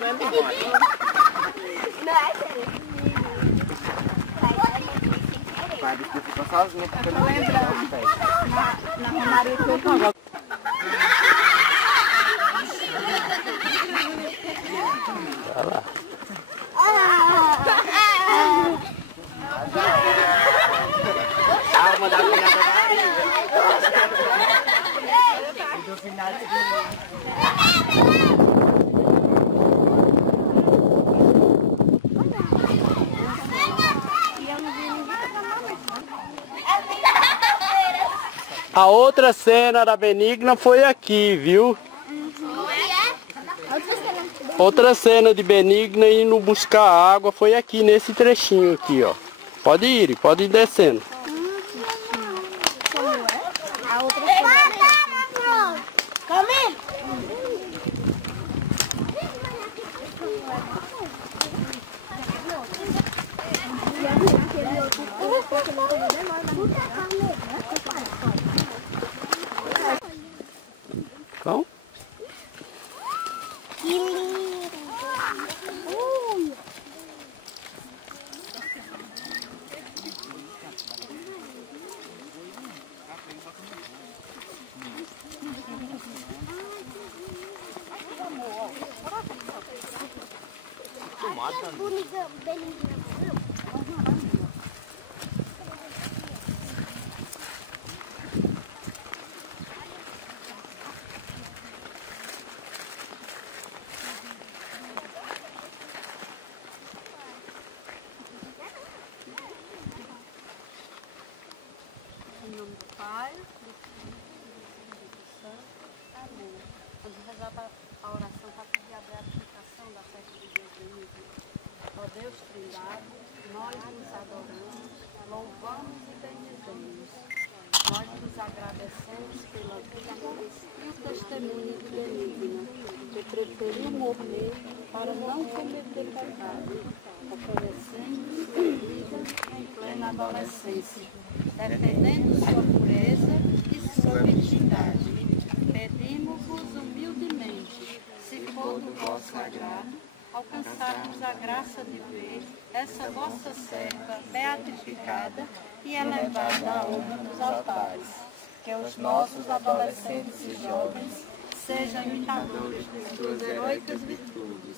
Não é sério. Pai disse que ficou sozinha porque eu não lembro. Na Romaria que eu jogo. Olha lá. Calma, dá uma olhada na barriga. E do final de A outra cena da Benigna foi aqui, viu? Outra cena de Benigna indo buscar água foi aqui, nesse trechinho aqui, ó. Pode ir descendo. A outra cena. Come! Então, Que lindo! Em nome do Pai, do Filho e do Espírito Santo. Amém. Quando rezava a oração para pedir a beatificação da festa de Deus Benigno. Ó Deus Trindade, nós nos adoramos, louvamos e bendizemos. Nós nos agradecemos pela vida e o testemunho de Benigna, que preferiu morrer para não cometer pecado, oferecendo sua vida em plena adolescência, defendendo sua pureza e sua virgindade. Pedimos-vos humildemente, se for do vosso agrado, alcançarmos a graça de ver essa vossa serva beatificada e elevada à honra dos altares. Que os nossos adolescentes e jovens sejam imitadores de suas heroicas virtudes,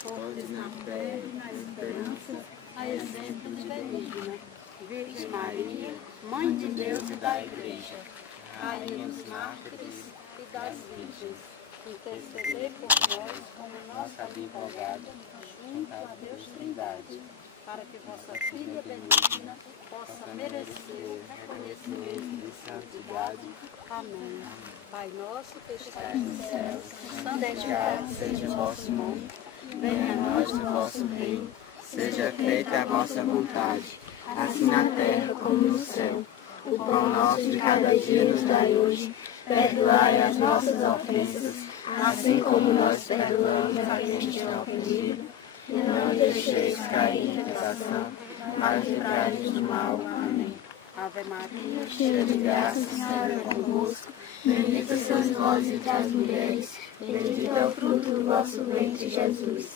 fortes na fé e na esperança, a exemplo de Benigna. Virgem Maria, Mãe de Deus e da Igreja, Rainha dos mártires e das virgens, interceder por nós como nossa advogada junto a Deus Trindade, para que vossa filha Benigna possa merecer o reconhecimento de santidade. Amém. Pai nosso que estás nos céus, santificado seja o vosso nome. Venha a nós o vosso reino. seja feita a vossa vontade, assim na terra como no céu. O pão nosso de cada dia nos dai hoje. Perdoai as nossas ofensas, assim como nós perdoamos a quem nos tem ofendido. E não nos deixeis cair em tentação, mas livrai-nos do mal. Amém. Ave Maria, Cheia de graça, o Senhor é convosco. Bendita sois vós entre as mulheres, bendito é o fruto do vosso ventre, Jesus.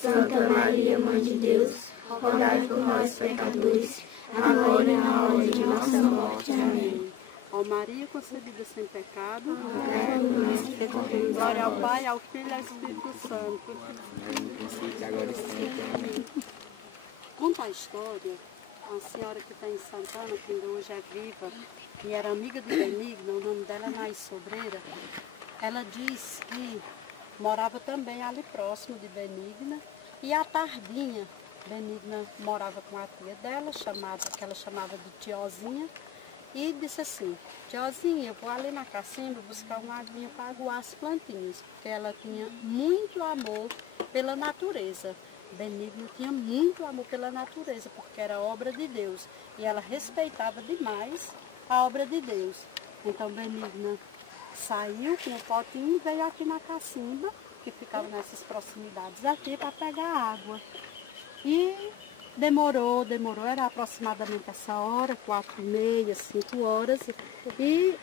Santa Maria, Mãe de Deus, rogai por nós, pecadores, agora e na hora de nossa morte. Amém. ó Maria concebida sem pecado, Rogai por nós, pecadores, glória ao Pai, ao Filho e ao Espírito Santo. agora e sempre. Conta a história, uma senhora que está em Santana, que ainda hoje é viva, e era amiga de Benigna, o nome dela é Nais Sobreira. Ela diz que morava também ali próximo de Benigna, e à tardinha, Benigna morava com a tia dela, que ela chamava de Tiozinha, e disse assim: Tiozinha, eu vou ali na cacimba buscar uma aguinha para aguar as plantinhas, porque ela tinha muito amor pela natureza. Benigna tinha muito amor pela natureza, porque era obra de Deus, e ela respeitava demais a obra de Deus. Então Benigna saiu com o potinho e veio aqui na cacimba, que ficava nessas proximidades aqui, para pegar água. E demorou, era aproximadamente essa hora, 4h30, 5h, e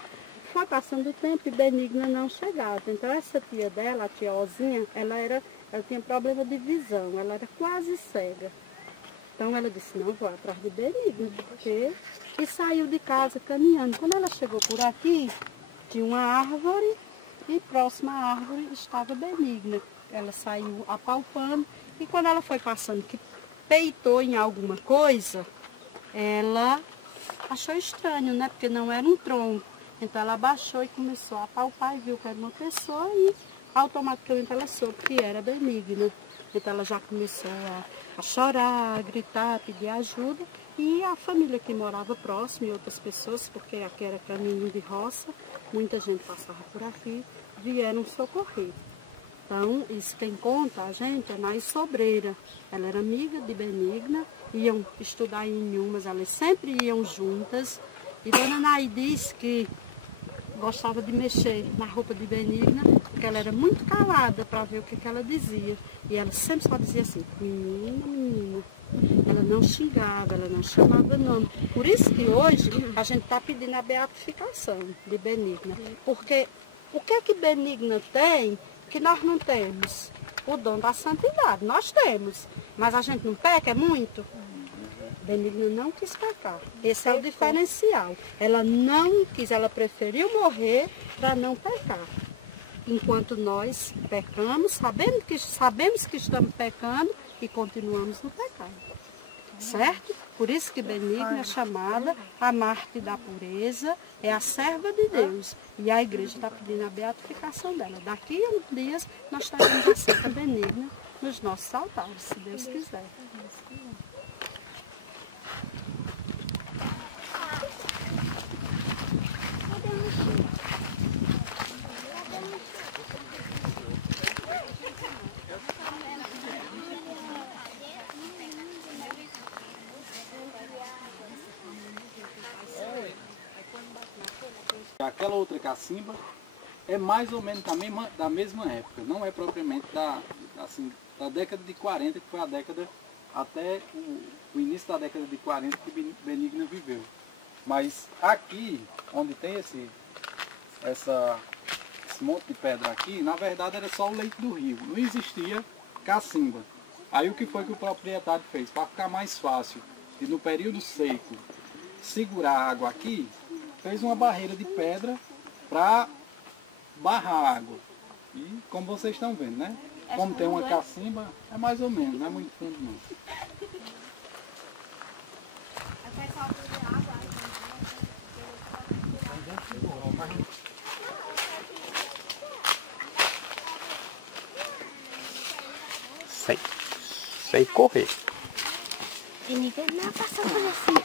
foi passando o tempo e Benigna não chegava. Então essa tia dela, a tiozinha, ela era ela tinha problema de visão, ela era quase cega. Então ela disse, não, vou atrás de Benigna, porque... E saiu de casa caminhando. Quando ela chegou por aqui, tinha uma árvore e próxima à árvore estava Benigna. Ela saiu apalpando e quando ela foi passando, que peitou em alguma coisa, ela achou estranho, né? Porque não era um tronco. Então ela abaixou e começou a apalpar e viu que era uma pessoa e automaticamente ela soube que era Benigna. Então ela já começou a chorar, a gritar, a pedir ajuda. E a família que morava próximo e outras pessoas, porque aqui era caminho de roça, muita gente passava por aqui, vieram socorrer. Então, isso quem conta a gente é Nai Sobreira. Ela era amiga de Benigna, iam estudar em Umas, elas sempre iam juntas. E Dona Nai disse que gostava de mexer na roupa de Benigna, porque ela era muito calada para ver o que ela dizia. E ela sempre só dizia assim, menina, menina. Ela não xingava, ela não chamava nome. Por isso que hoje a gente está pedindo a beatificação de Benigna. Porque o que é que Benigna tem que nós não temos? O dom da santidade, nós temos. Mas a gente não peca, é muito? Benigna não quis pecar. Esse é o diferencial. Ela não quis, ela preferiu morrer para não pecar. Enquanto nós pecamos, sabemos que estamos pecando e continuamos no pecado. Certo? Por isso que Benigna é chamada a mártir da pureza, é a serva de Deus. E a igreja está pedindo a beatificação dela. Daqui a uns dias nós estaremos a Santa Benigna nos nossos altares, se Deus quiser. Aquela outra cacimba é mais ou menos da mesma época, não é propriamente da década de 40, que foi a década até o início da década de 40 que Benigna viveu. Mas aqui, onde tem esse monte de pedra aqui, na verdade era só o leito do rio, não existia cacimba. Aí o que foi que o proprietário fez? Para ficar mais fácil e no período seco segurar a água aqui, fez uma barreira de pedra para barrar a água. E como vocês estão vendo, né? Como tem uma cacimba, é mais ou menos, não é muito fundo não. Sem correr. Benigna não passou por assim.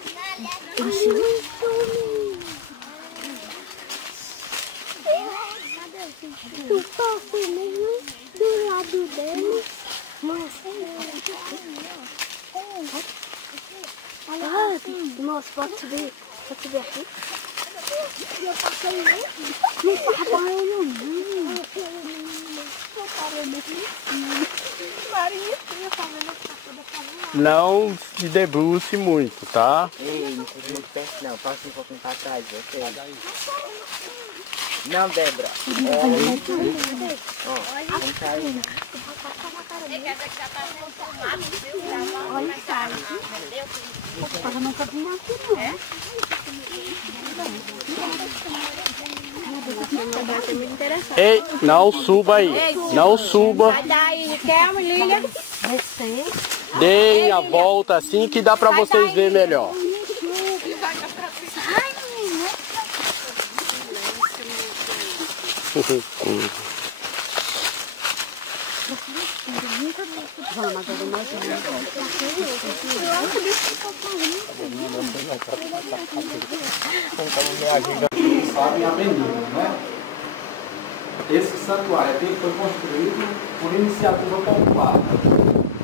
Tu passa mesmo do lado dele. Nossa, pode subir aqui? Eu passei não trabalho Não se debruce muito, tá? Ei, não fica muito perto não, passa um pouquinho para trás, você. Não, Débora. Ó, vamos cair. Olha isso aí. Eu nunca vim aqui, não. Ei, não suba aí. Não suba. Sai daí, quer, Lília? Descer. Deem a volta assim que dá pra vocês verem melhor. Sai, menina. Vamos agora mais Sabem a Benigna, né? Esse santuário aqui foi construído por iniciativa popular.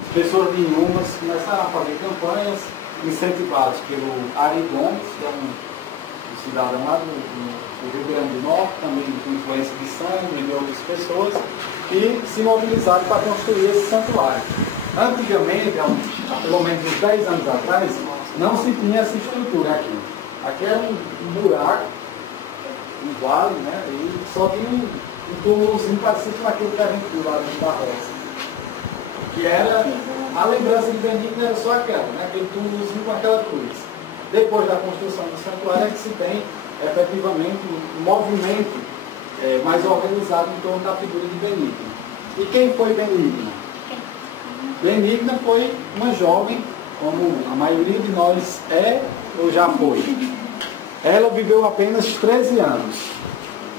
As pessoas de Inhumas começaram a fazer campanhas incentivadas pelo Ari Gomes, que é um cidadão lá do Rio Grande do Norte, também com influência de sangue e de outras pessoas, e se mobilizaram para construir esse santuário. Antigamente, há pelo menos uns 10 anos atrás, não se tinha essa estrutura aqui. Aqui era um buraco, um vale, né? E só tinha um túmulozinho parecido com aquele que a gente viu lá dentro da roça. que era a lembrança de Benigno era só aquela, né? Aquele túmulozinho com aquela cruz. Depois da construção do santuário é que se tem efetivamente um movimento mais organizado em torno da figura de Benigna. E quem foi Benigna? Benigna foi uma jovem, como a maioria de nós é ou já foi. Ela viveu apenas 13 anos.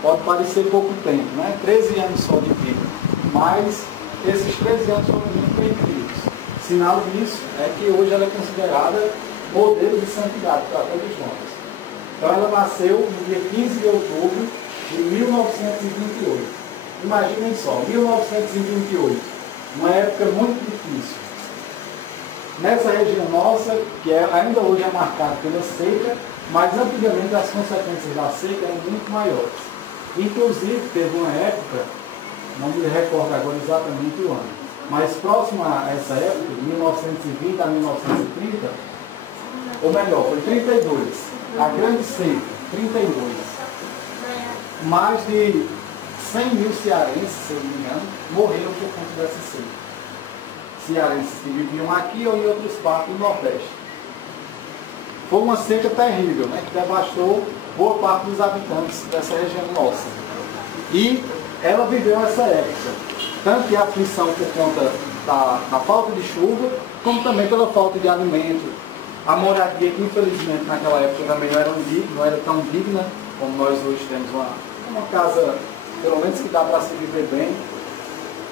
Pode parecer pouco tempo, né? 13 anos só de vida. Mas esses 13 anos foram muito bem vividos. Sinal disso é que hoje ela é considerada modelo de santidade para todos nós. Então ela nasceu no dia 15 de outubro de 1928. Imaginem só, 1928, uma época muito difícil. Nessa região nossa, que ainda hoje é marcada pela seca, mas antigamente as consequências da seca eram muito maiores. Inclusive, teve uma época, não me recordo agora exatamente o ano, mas próximo a essa época, de 1920 a 1930, ou melhor, foi 32, a grande seca, 32. Mais de 100 mil cearenses, se eu não me engano, morreram por conta dessa seca. Cearenses que viviam aqui ou em outras partes do Nordeste. Foi uma seca terrível, né, que devastou boa parte dos habitantes dessa região nossa. E ela viveu essa época, tanto de aflição por conta da falta de chuva, como também pela falta de alimento. A moradia, que infelizmente naquela época também não era tão digna como nós hoje temos uma casa, pelo menos que dá para se viver bem.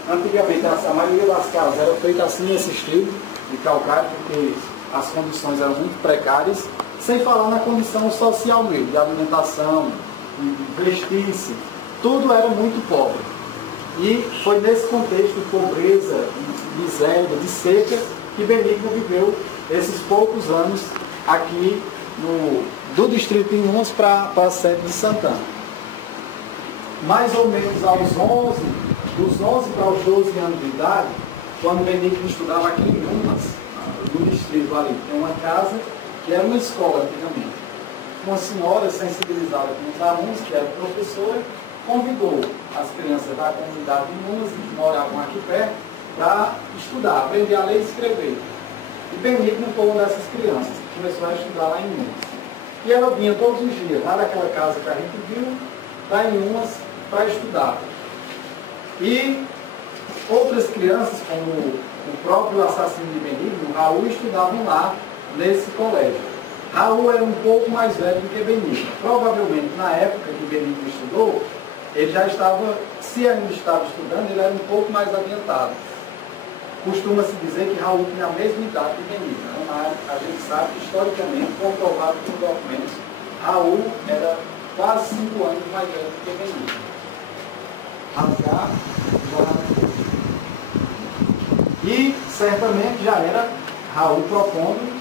Antigamente a maioria das casas era feita assim nesse estilo de calcário, porque as condições eram muito precárias, sem falar na condição social mesmo, de alimentação, de vestir-se, tudo era muito pobre. E foi nesse contexto de pobreza, de miséria, de seca, que Benigno viveu esses poucos anos aqui do distrito de Inhumas para a sede de Santana. Mais ou menos dos 11 para os 12 anos de idade, quando Benigno estudava aqui em Inhumas, no distrito ali, tem uma casa que era uma escola antigamente. Uma senhora sensibilizada com os alunos, que era professora, convidou as crianças da comunidade de Inhumas, que moravam aqui perto, para estudar, aprender a ler e escrever. E Benigno foi uma dessas crianças que começou a estudar lá em Inhumas. E ela vinha todos os dias, lá daquela casa que a gente viu, lá em Inhumas, para estudar. E outras crianças, como o próprio assassino de Benigno, Raul, estudavam lá nesse colégio. Raul era um pouco mais velho do que Benigno. Provavelmente, na época que Benigno estudou, ele já estava, se ainda estava estudando, ele era um pouco mais adiantado. Costuma-se dizer que Raul tinha a mesma idade que Benigno. A gente sabe, historicamente, comprovado por documentos, Raul era quase 5 anos mais velho do que Benigno. Rasgar e certamente já era Raul propondo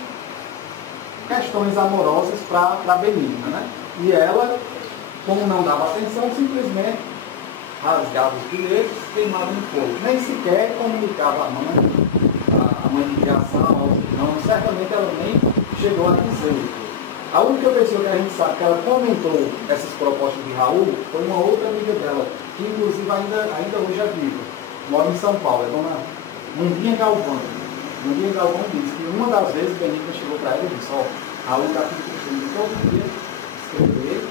questões amorosas para Benigna, né? E ela, como não dava atenção, simplesmente rasgava os bilhetes e queimava no fogo. Nem sequer comunicava a mãe de criação, não, certamente ela nem chegou a dizer. A única pessoa que a gente sabe que ela comentou essas propostas de Raul foi uma outra amiga dela, que inclusive ainda hoje é viva, mora em São Paulo, é dona Mundinha Galvão. Mundinha Galvão disse que uma das vezes Benigno chegou para ela e disse: ó, Raul está aqui construindo todo dia, escrever,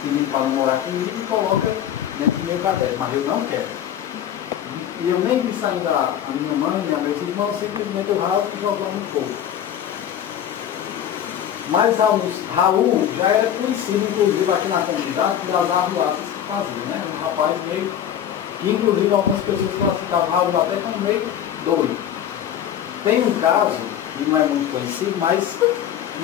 pedindo para namorar comigo e coloca dentro do meu caderno, mas eu não quero. E eu nem disse ainda a minha mãe e a meus irmãos, simplesmente eu rasgo e jogando no fogo. Mas Raul já era conhecido, inclusive, aqui na comunidade, pelas arruaças que fazia, né? Um rapaz meio, que inclusive algumas pessoas classificavam Raul até como meio doido. Tem um caso, que não é muito conhecido, mas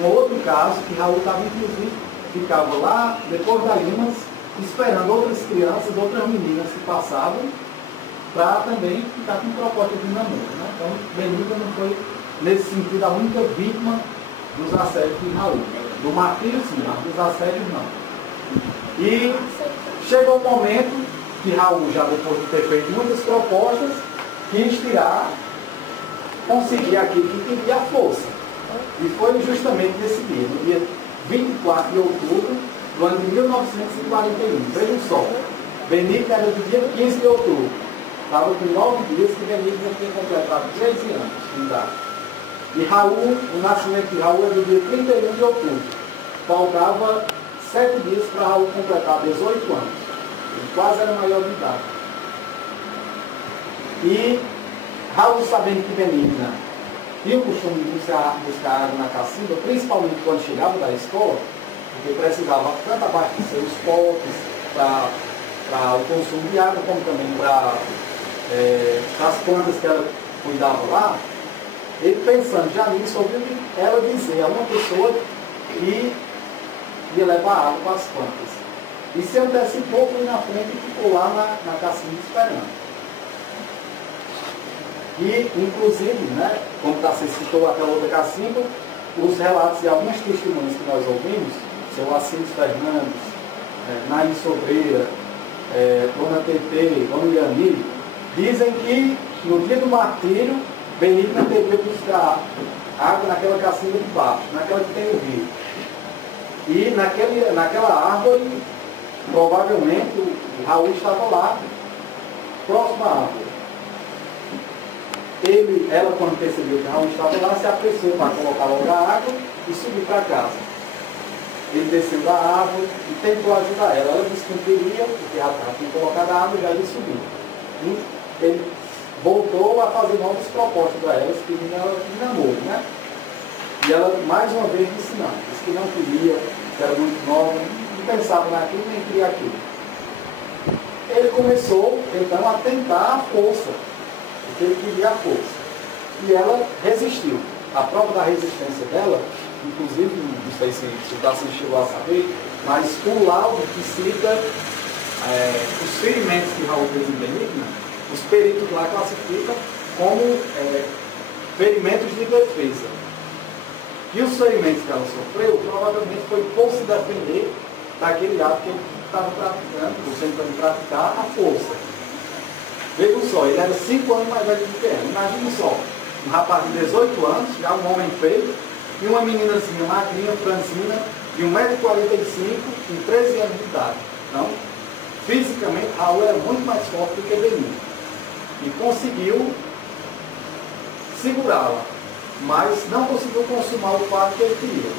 um outro caso, que Raul estava, inclusive, ficava lá, depois da Limas, esperando outras crianças, outras meninas que passavam, para também ficar com proposta de namoro, né? Então, Benigno não foi, nesse sentido, a única vítima dos assédios de Raul. Do martírio sim, mas dos assédios não. E chegou um momento que Raul, já depois de ter feito muitas propostas, quis conseguir aquilo que queria, a força. E foi justamente nesse dia, no dia 24 de outubro do ano de 1941. Vejam só, Benigno era do dia 15 de outubro. estava com 9 dias que Benigna tinha completado 13 anos de idade. E Raul, o nascimento de Raul é do dia 31 de outubro. Faltava 7 dias para Raul completar 18 anos. Ele quase era maior de idade. E Raul, sabendo que Benigna tinha o costume de buscar água na cacimba, principalmente quando chegava da escola, porque precisava tanto abastecer os potes para o consumo de água, como também para as plantas que ela cuidava lá, ele pensando já nisso, ouviu ela dizer a uma pessoa que ia levar água para as plantas. E se antecipou, foi na frente e ficou lá na cacimba esperando. E, inclusive, né, como você citou aquela outra cacimba, os relatos e algumas testemunhas que nós ouvimos, seu Assis Fernandes, Nair Sobreira, Dona Tetê, Dona Iani, dizem que no dia do martírio, Benigna teve que buscar água naquela cacimba de baixo, naquela que tem o rio. E naquela árvore, provavelmente, o Raul estava lá, próximo à árvore. Ela, quando percebeu que Raul estava lá, se apressou para colocar logo a água e subir para casa. Ele desceu da árvore e tentou ajudar ela. Ela disse que não queria, porque ela tinha colocado a água e já ia subir. E ele voltou a fazer novas propostas para elas, pedindo ela de namoro, né? E ela, mais uma vez, disse não. Disse que não queria, que era muito nova, não pensava naquilo, nem queria aquilo. Ele começou, então, a tentar a força, porque ele queria a força. E ela resistiu. A prova da resistência dela, inclusive, não sei se você chegou a saber, mas o laudo que cita os ferimentos que Raul fez em Benigna, os peritos lá classificam como ferimentos de defesa. E os ferimentos que ela sofreu, provavelmente foi por se defender daquele ato que ele estava praticando, ou tentando praticar, a força. Vejam só, ele era 5 anos mais velho do que ela. Imagine só, um rapaz de 18 anos, já um homem feio, e uma meninazinha magrinha, franzina, de 1,45m, com 13 anos de idade. Então, fisicamente, Raul era muito mais forte do que Benigna. E conseguiu segurá-la, mas não conseguiu consumar o fato que ele queria.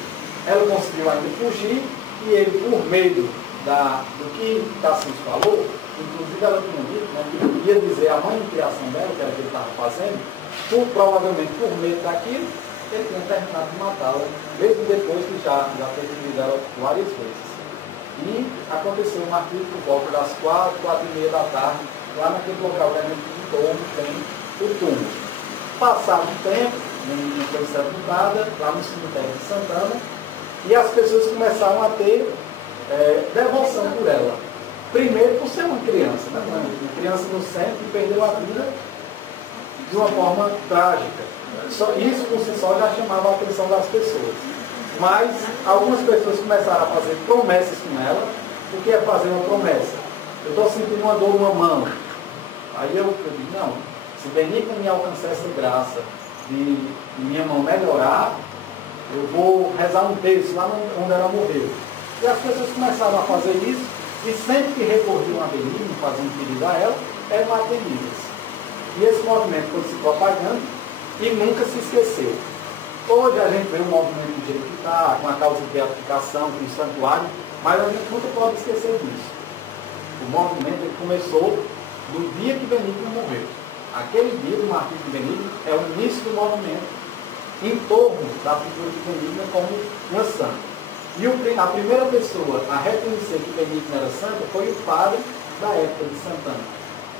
Ela conseguiu ainda fugir, e ele, por medo do que Cassius falou, inclusive ela tinha dito, né, que ia dizer a mãe de criação dela, que era o que ele estava fazendo, provavelmente por medo daquilo, ele tinha terminado de matá-la, mesmo depois que já teve vindo ela várias vezes. E aconteceu um martírio por volta das 4h30 da tarde, lá naquele local que a gente visitou, onde tem o túmulo. Passado o tempo, não foi sepultada, lá no cemitério de Santana, e as pessoas começaram a ter devoção por ela. Primeiro, por ser uma criança, né? Uma criança inocente que perdeu a vida de uma forma trágica. Isso por si só já chamava a atenção das pessoas. Mas algumas pessoas começaram a fazer promessas com ela. O que é fazer uma promessa? Eu estou sentindo uma dor numa mão. Aí eu digo, não, se Benigna me alcançar essa graça de minha mão melhorar, eu vou rezar um terço lá onde ela morreu. E as pessoas começaram a fazer isso, e sempre que recorriam a Benigna, fazendo pedido a ela, eram atendidas. E esse movimento foi se propagando e nunca se esqueceu. Hoje a gente vê um movimento do jeito que está, com a causa de beatificação, com o santuário, mas a gente nunca pode esquecer disso. O movimento ele começou no dia que Benigna morreu. Aquele dia do martírio de Benigna é o início do movimento em torno da figura de Benigna como uma santa. E a primeira pessoa a reconhecer que Benigna era santa foi o padre da época de Santana,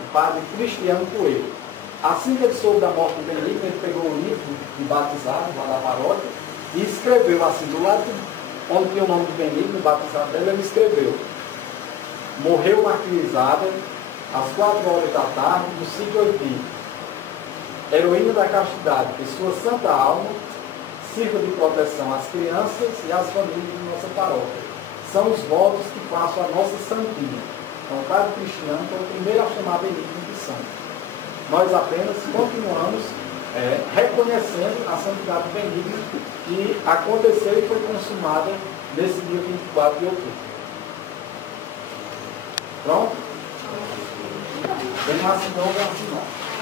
o padre Cristiano Coelho. Assim que ele soube da morte de Benigna, ele pegou o livro de batizado lá da paróquia e escreveu assim, do lado onde tinha o nome de Benigna, o batizado dela, ele escreveu: morreu martirizada às 4h da tarde no sítio Oitim. Heroína da castidade, que sua santa alma sirva de proteção às crianças e às famílias de nossa paróquia. São os votos que faço à nossa santinha. Então, o padre Cristiano foi o primeiro a chamar Benigna de santo. Nós apenas continuamos reconhecendo a santidade de Benigna, que aconteceu e foi consumada nesse dia 24 de outubro. Pronto? Vem assim não, vem assim não.